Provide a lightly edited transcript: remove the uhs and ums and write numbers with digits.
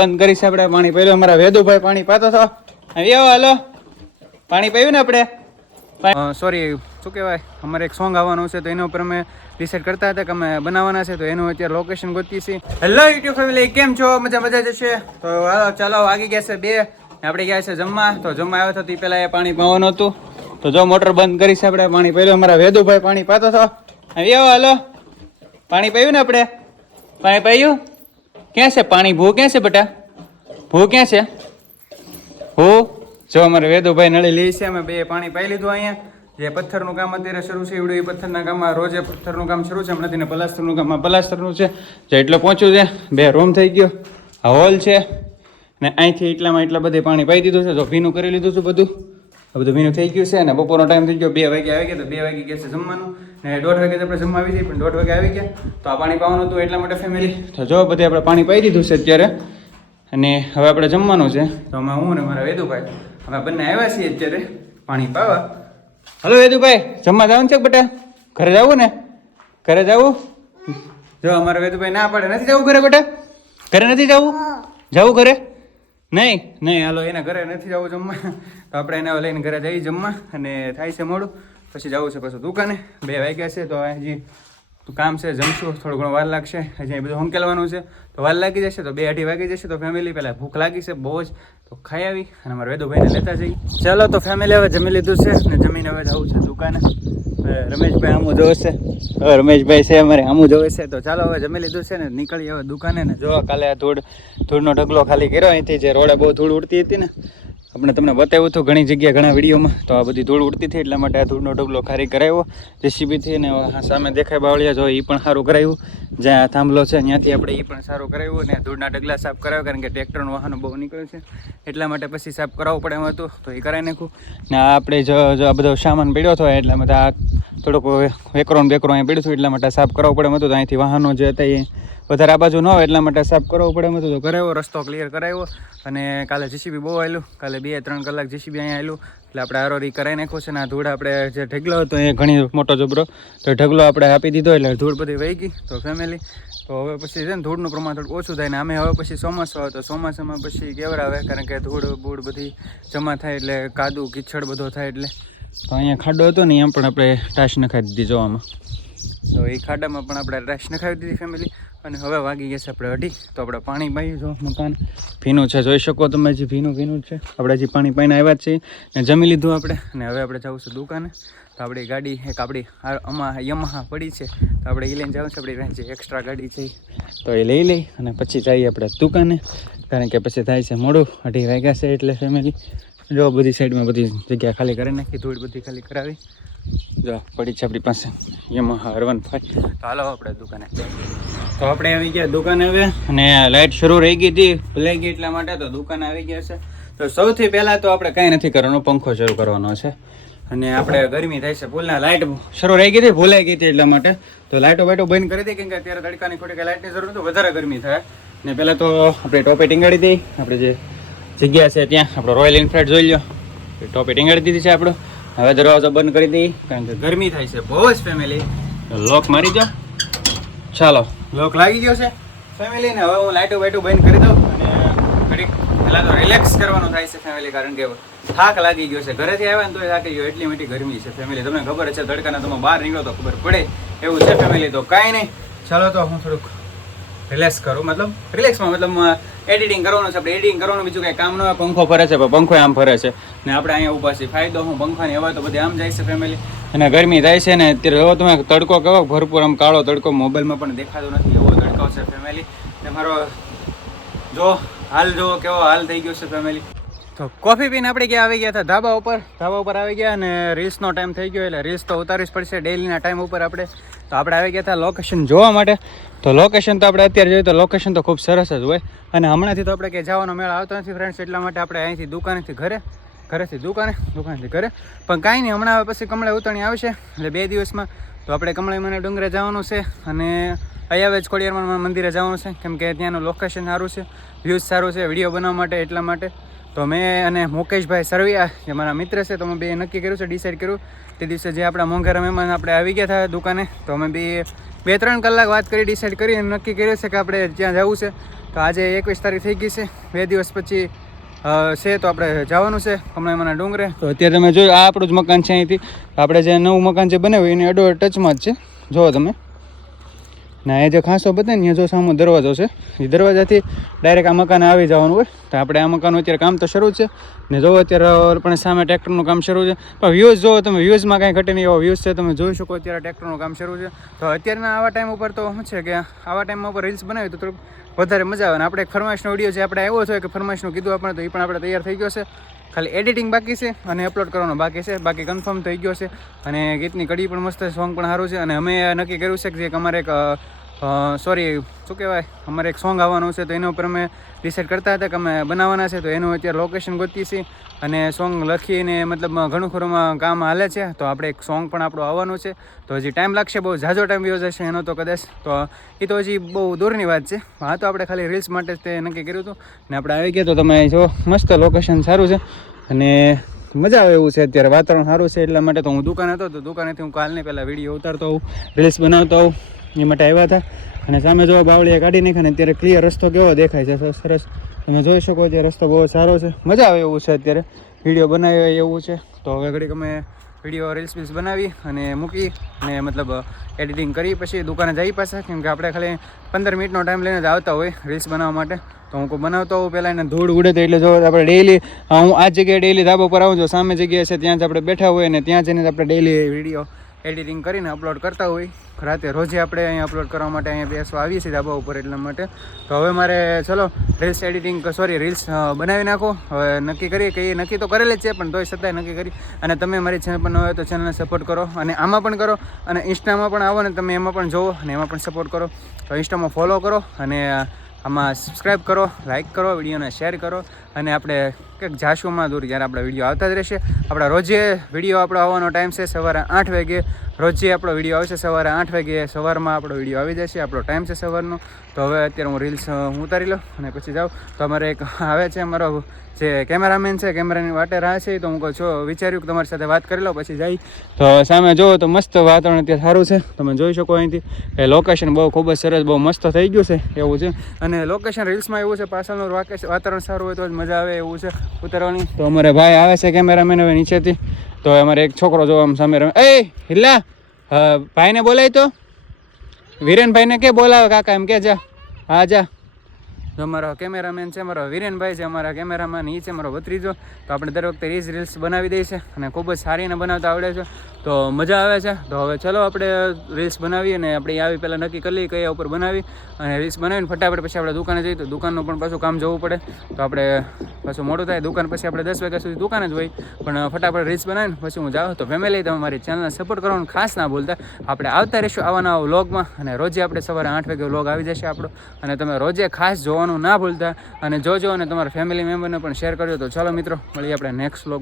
બંધ કરી છે આપણે પાણી પહેલું અમારા વેદુભાઈ પાણી પાતો છો આવ્યો હાલો પાણી પીયું ને આપણે સોરી શું કહેવાય અમારે એક સોંગ આવવાનું છે તો એના ઉપર અમે ડિસાઈડ કરતા હતા કે અમે બનાવવાના છે તો એનું અત્યારે લોકેશન ગોતીએ છીએ. હેલો યુટ્યુબ ફેમિલી, કેમ છો? મજા જશે. તો ચાલો આગી ગયા છે 2, આપણે ગયા છે જમવા. તો જમવા આવ્યો હતો તે પહેલાં એ પાણી પાવાનું હતું તો જો મોટર બંધ કરી છે આપણે પાણી પહેલું અમારા વેદુભાઈ પાણી પાતો છો આવ્યો હાલો પાણી પીયું ને આપણે પાણી પીયું. ક્યાં છે પાણી? ભૂ ક્યાં છે બેટા? ભૂ ક્યાં છે? ભૂ જો અમારે વેદુભાઈ નળી લે છે. અમે 2 પાણી પાઈ લીધું. અહીંયા જે પથ્થરનું કામ અત્યારે શરૂ છે એવડું એ પથ્થરના કામમાં રોજે પથ્થરનું કામ શરૂ છે હમણાંથી ને પ્લાસ્ટરનું કામમાં પ્લાસ્ટરનું છે જે એટલો પહોંચ્યું છે. 2 રૂમ થઈ ગયો, આ હોલ છે ને અહીંથી એટલામાં એટલા બધે પાણી પાઈ દીધું છે. જો ભીનું કરી લીધું છે બધું ભીનું થઈ ગયું છે અને બપોરનો ટાઈમ થઈ ગયો. 2 વાગે આવી ગયા તો 2 વાગે ગયા છે જમવાનું ને 1:30 વાગે આપણે જમવા આવી જઈએ પણ 1:30 વાગે આવી ગયા તો આ પાણી પાવાનું હતું એટલા માટે ફેમિલી. તો જો બધે આપણે પાણી પાઈ દીધું છે અત્યારે અને હવે આપણે જમવાનું છે. તો અમે હું ને મારા વેદુભાઈ અમે બંને આવ્યા છીએ અત્યારે પાણી પાવા. હલો વેદુભાઈ, જમવા જવાનું છે બેટા? ઘરે જવું ને? ઘરે જવું? જો અમારા વેદુભાઈ ના પાડે, નથી જવું ઘરે બેટા? ઘરે નથી જવું? જવું ઘરે? નહીં હાલો એના ઘરે નથી જવું જમવા તો આપણે એને લઈને ઘરે જઈએ જમવા અને થાય છે મોડું પછી જવું છે પાછું દુકાને. 2 વાગ્યા છે તો હજી કામ છે, જમશું, થોડું ઘણું વાર લાગશે. હજી અહીં બધું હંકેલવાનું છે તો વાર લાગી જશે તો 2-2:30 વાગી જશે. તો ફેમિલી પહેલાં ભૂખ લાગી છે બહુ જ તો ખાઈ આવી અને અમારા વેદુભાઈને લેતા જઈએ. ચાલો તો ફેમિલી હવે જમી લીધું છે ને જમીને હવે જવું છે દુકાને. રમેશભાઈ આમું જોવે છે, રમેશભાઈ છે અમારે આમું જોવે છે. તો ચાલો હવે જમી લીધું છે ને નીકળીએ હવે દુકાને. ને જો કાલે આ ધૂળનો ઢગલો ખાલી કર્યો અહીંથી જે રોડે બહુ ધૂળ ઉડતી હતી ને આપણે તમને બતાવ્યું હતું ઘણી જગ્યાએ ઘણા વિડીયોમાં. તો આ બધી ધૂળ ઉડતી હતી એટલા માટે આ ધૂળનો ઢગલો ખાલી કરાવ્યો જેસીબીથી ને સામે દેખાય બાવળિયા જો એ પણ સારું કરાવ્યું. જ્યાં થાંભલો છે ત્યાંથી આપણે એ પણ સારું કરાવ્યું ને ધૂળના ઢગલા સાફ કરાવ્યો કારણ કે ટ્રેક્ટરનું વાહનો બહુ નીકળે છે એટલા માટે પછી સાફ કરાવવું પડે એમ હતું તો એ કરાવી નાખ્યું. ને આપણે જો આ બધો સામાન પડ્યો હતો એટલા માટે આ થોડુંક વેકરો અહીંયા પડ્યું હતું એટલા માટે સાફ કરાવવું પડે એમ હતું. તો અહીંથી વાહનો જે હતા એ વધારે આ બાજુ ન હોય એટલા માટે સાફ કરવો પડે એમ હતું. તો કરાવ્યો, રસ્તો ક્લિયર કરાવ્યો અને કાલે જીસીબી બહુ આવેલું. કાલે 2-3 કલાક જીસીબી અહીંયા આવેલું એટલે આપણે આરોરી કરાવી નાખ્યો છે ને આ ધૂળ આપણે જે ઢગલો હતો એ ઘણી મોટો જબરો તો ઢગલો આપણે આપી દીધો એટલે ધૂળ બધી વહી ગઈ. તો ફેમિલી તો હવે પછી છે ને ધૂળનું પ્રમાણ થોડું ઓછું થાય ને અમે હવે પછી ચોમાસું આવે તો ચોમાસામાં પછી કેવડાવે કારણ કે ધૂળ બૂળ બધી જમા થાય એટલે કાદુ કીચડ બધો થાય એટલે. તો અહીંયા ખાડો હતો ને એમ પણ આપણે ટાશ નખાવી દીધી જોવામાં. તો એ ખાડામાં પણ આપણે ટાશ નખાવી દીધી ફેમિલી. અને હવે વાગી ગયા છે આપણે 2:30 તો આપણે પાણી પાઈ જો મકાન ભીનું છે જોઈ શકો તમે હજી ભીનું જ છે. આપણે હજી પાણી પાઈને આવ્યા જ છીએ ને જમી લીધું આપણે અને હવે આપણે જવું છે દુકાને. તો આપણી ગાડી એક આપણી આમાં યમાહા પડી છે તો આપણે એ લઈને જવું છે. આપણી જે એક્સ્ટ્રા ગાડી છે તો એ લઈ લઈ અને પછી જઈએ આપણે દુકાને કારણ કે પછી થાય છે મોડું. 2:30 વાગ્યા છે એટલે ફેમિલી જો બધી સાઈડમાં બધી જગ્યા ખાલી કરી નાખી, ધૂળ બધી ખાલી કરાવી જો પડી છે આપણી પાસે યમાહા R15. તો હાલો આપણે દુકાને. તો આપણે આવી ગયા દુકાને હવે અને લાઇટ શરૂ રહી ગઈ હતી ભૂલાઈ ગઈ એટલા માટે તો દુકાને આવી ગયા છે. તો સૌથી પહેલાં તો આપણે કાંઈ નથી કરવાનું, પંખો શરૂ કરવાનો છે અને આપણે ગરમી થાય છે ભૂલના. લાઇટ શરૂ રહી ગઈ હતી ભૂલાઈ ગઈ હતી એટલા માટે તો લાઇટો બાઇટો બંધ કરી દઈ કેમ કે અત્યારે તડકાની ખોટી કંઈ લાઇટની જરૂર નથી, વધારે ગરમી થાય. ને પહેલાં તો આપણે ટોપે ટીંગાડી દઈ. આપણે જે જગ્યા છે ત્યાં આપણો રોયલ એનફિલ્ડ જોઈ લો ટોપે ટીંગાડી દીધી છે આપણો. હવે દરવાજો બંધ કરી દઈ કારણ કે ગરમી થાય છે બહુ જ ફેમિલી. લોક મારી દો, ચાલો લોક લાગી ગયો છે ફેમિલી ને હવે હું લાઇટો બાઇટો બંધ કરી દઉં અને ઘડીક પહેલાં તો રિલેક્સ કરવાનું થાય છે ફેમિલી કારણ કે થાક લાગી ગયો છે. ઘરેથી આવ્યા ને તો થાકી ગયો એટલી મોટી ગરમી છે ફેમિલી. તમને ખબર છે તડકાના તમે બહાર નીકળો તો ખબર પડે એવું છે ફેમિલી. તો કાંઈ નહીં ચાલો તો હું થોડુંક રિલેક્સ કરું રિલેક્સમાં મતલબ એડિટિંગ કરવાનું છે આપણે. એડિટિંગ કરવાનું બીજું કંઈ કામ ન હોય. પંખો ફરે છે પણ પંખો આમ ફરે છે ને આપણે અહીંયા ઊભા છીએ. ફાયદો હું પંખાની હવા તો બધી આમ જાય છે ફેમિલી અને ગરમી થાય છે ને અત્યારે હવે તમે તડકો કેવો ભરપૂર આમ કાળો તડકો મોબાઈલમાં પણ દેખાતો નથી એવો તડકો છે ફેમિલી. ને મારો જો હાલ જો કેવો હાલ થઈ ગયો છે ફેમિલી. તો કોફી પીને આપણે ક્યાં આવી ગયા હતા ધાબા ઉપર આવી ગયા અને રીલ્સનો ટાઈમ થઈ ગયો એટલે રીલ્સ તો ઉતારવી જ પડશે ડેલીના ટાઈમ ઉપર આપણે. તો આપણે આવી ગયા હતા લોકેશન જોવા માટે. તો લોકેશન તો આપણે અત્યારે જોઈએ તો લોકેશન તો ખૂબ સરસ જ હોય અને હમણાંથી તો આપણે ક્યાંય જવાનો મેળ આવતો નથી ફ્રેન્ડ્સ એટલા માટે આપણે અહીંથી દુકાનેથી ઘરેથી દુકાનેથી ઘરે પણ કાંઈ નહીં હમણાં પછી કમળે ઉતરણી આવશે એટલે 2 દિવસમાં તો આપણે કમળાઈમાના ડુંગરે જવાનું છે અને અહીંયા જ ખોડિયારમાં મંદિરે જવાનું છે કેમ કે ત્યાંનું લોકેશન સારું છે, વ્યૂઝ સારું છે વિડીયો બનાવવા માટે એટલા માટે. તો મેં અને મુકેશભાઈ સરવૈયા જે મારા મિત્ર છે તો અમે 2 નક્કી કર્યું છે, ડિસાઈડ કર્યું તે દિવસે જે આપણા મોંઘારા મહેમાન આપણે આવી ગયા હતા દુકાને તો અમે 2-3 કલાક વાત કરી ડિસાઈડ કરી અને નક્કી કર્યું છે કે આપણે ત્યાં જવું છે તો આજે 21 તારીખ થઈ ગઈ છે, 2 દિવસ પછી છે તો આપણે જવાનું છે કમળાઈમાના ડુંગરે. તો અત્યારે તમે જોયું આ આપણું જ મકાન છે. અહીંથી આપણે જે નવું મકાન જે બનાવ્યું એની અડો ટચમાં જ છે. જુઓ તમે ના એ જે ખાસો બતાવે ને જો સામો દરવાજો છે, એ દરવાજાથી ડાયરેક્ટ આ મકાન આવી જવાનું હોય. તો આપણે આ મકાનનું અત્યારે કામ તો શરૂ છે ને જો અત્યારે પણ સામે ટ્રેક્ટરનું કામ શરૂ છે. પણ વ્યૂઝ જો તમે વ્યૂઝમાં કાંઈ ઘટે નહીં એવો વ્યૂઝ છે, તમે જોઈ શકો. અત્યારે ટ્રેક્ટરનું કામ શરૂ છે. તો અત્યારના આવા ટાઈમ ઉપર તો શું છે કે આવા ટાઈમમાં ઉપર રીલ્સ બનાવી તો થોડુંક વધારે મજા આવે. અને આપણે એક ફરમાઈશનો વિડીયો છે આપણે આવ્યો છે કે ફરમાઈશનું કીધું આપણે તો એ પણ આપણે તૈયાર થઈ ગયો છે. ખાલી એડિટિંગ બાકી છે અને અપલોડ કરવાનો બાકી છે. બાકી કન્ફર્મ થઈ ગયો છે. અને ગીતની કડી પણ મસ્ત છે, સોંગ પણ સારું છે. અને અમે નક્કી કર્યું છે કે અમારે એક શું કહેવાય અમારે એક સોંગ આવવાનું છે. તો એના ઉપર અમે ડિસાઇડ કરતા હતા કે અમે બનાવવાના છે. તો એનું અત્યારે લોકેશન ગોતીએ છીએ અને સોંગ લખીને મતલબ ઘણું ખરું કામ હાલે છે. તો આપણે એક સોંગ પણ આપણું આવવાનું છે. તો હજી ટાઈમ લાગશે, બહુ ઝાઝો ટાઈમ વ્યો જશે એનો તો કદાચ. તો એ તો હજી બહુ દૂરની વાત છે. હા તો આપણે ખાલી રીલ્સ માટે જ તે નક્કી કર્યું હતું ને આપણે આવી ગયા. તો તમે જો મસ્ત લોકેશન સારું છે અને મજા આવે એવું છે. અત્યારે વાતાવરણ સારું છે એટલા માટે તો હું દુકાને હતો. તો દુકાનેથી હું કાલની પહેલાં વિડીયો ઉતારતો હોઉં, રીલ્સ બનાવતો હોઉં, એ માટે આવ્યા હતા. અને સામે જો બાવળીએ કાઢી નાખ્યા ને અત્યારે ક્લિયર રસ્તો કેવો દેખાય છે, સરસ તમે જોઈ શકો. અત્યારે રસ્તો બહુ સારો છે, મજા આવે એવું છે. અત્યારે વિડીયો બનાવ્યો એવું છે. તો હવે ઘડીક અમે વિડીયો રીલ્સ બનાવી અને મૂકી અને મતલબ એડિટિંગ કરી પછી દુકાને જઈ પાછા. કેમ કે આપણે ખાલી 15 મિનિટનો ટાઈમ લઈને જ આવતા હોય રીલ્સ બનાવવા માટે. તો હું બનાવતો હોઉં પહેલાં એને ધૂળ ઉડે તો એટલે જો આપણે ડેઈલી હું આ જગ્યાએ ડેઈલી ધાબા પર આવું છું, સામે જગ્યાએ છે ત્યાં જ આપણે બેઠા હોય ને ત્યાં જઈને આપણે ડેઈલી વિડીયો એડિટિંગ કરીને અપલોડ કરતા હોય. રાતે રોજે આપણે અહીંયા અપલોડ કરવા માટે અહીંયા બેસવા આવીએ છીએ ધાબા ઉપર એટલા માટે. તો હવે મારે ચલો રીલ્સ બનાવી નાખો. હવે નક્કી કરીએ કે એ નક્કી તો કરેલ જ છે પણ તોય છતાંય નક્કી કરી. અને તમે મારી ચેનલ પર ન હોય તો ચેનલને સપોર્ટ કરો અને આમાં પણ કરો અને ઇન્સ્ટામાં પણ આવો ને તમે એમાં પણ જોવો અને એમાં પણ સપોર્ટ કરો. તો ઇન્સ્ટામાં ફોલો કરો અને આમાં સબસ્ક્રાઈબ કરો, લાઇક કરો, વિડીયોને શેર કરો. અને આપણે કંઈક જાશુમાં દૂર જ્યારે આપણા વિડીયો આવતા જ રહેશે. આપણા રોજે વિડીયો આપણો આવવાનો ટાઈમ છે સવારે 8 વાગે. રોજે આપણો વિડીયો આવશે સવારે 8 વાગે. સવારમાં આપણો વિડીયો આવી જશે, આપણો ટાઈમ છે સવારનો. તો હવે અત્યારે હું રીલ્સ ઉતારી લઉં અને પછી જાઉં. તો અમારે એક આવે છે અમારો જે કેમેરામેન છે, કેમેરાની વાટે રહે છે. તો હું કહું છું વિચાર્યું કે તમારી સાથે વાત કરી લો પછી જાય. તો સામે જુઓ તો મસ્ત વાતાવરણ અત્યારે સારું છે, તમે જોઈ શકો. અહીંથી એ લોકેશન બહુ ખૂબ જ સરસ, બહુ મસ્ત થઈ ગયું છે એવું છે. અને લોકેશન રીલ્સમાં એવું છે પાછળનું વાતાવરણ સારું હોય તો જ મજા આવે એવું છે ઉતારવાની. તો અમારે ભાઈ આવે છે કેમેરામેન હવે નીચેથી. તો અમારે એક છોકરો જો આમ સામે રમે. હિલ્લા ભાઈને બોલાય તો વિરેનભાઈને કે બોલાવે કાકા એમ કે જા. હા જા. તો અમારો કેમેરામેન છે અમારો વિરેનભાઈ છે, અમારા કેમેરામેન એ છે અમારો ભત્રીજો. તો આપણે દર વખતે એ જ રીલ્સ બનાવી દઈએ છીએ અને ખૂબ જ સારીને બનાવતા આવડે છે. તો મજા આવે છે. તો હવે ચલો આપણે રીલ્સ બનાવીએ અને આપણે આવી પહેલાં નક્કી કરી લઈએ કયા ઉપર બનાવી. અને રીલ્સ બનાવીને ફટાફટ પછી આપણે દુકાને જઈએ. તો દુકાનનું પણ પાછું કામ જોવું પડે. તો આપણે પાછું મોડું થાય દુકાન પછી આપણે 10 વાગ્યા સુધી દુકાન જ હોય. પણ ફટાફટ રીલ્સ બનાવીને પછી હું જાઉં. તો ફેમિલી તમે મારી ચેનલને સપોર્ટ કરવાનું ખાસ ના ભૂલતા. આપણે આવતા રહીશું આવા નવા વ્લોગમાં અને રોજે આપણે સવારે 8 વાગે વ્લોગ આવી જશે આપણો. અને તમે રોજે ખાસ જોવાનું ના ભૂલતા અને જોજો અને તમારા ફેમિલી મેમ્બરને પણ શેર કરજો. તો ચાલો મિત્રો મળીએ આપણે નેક્સ્ટ વ્લોગ.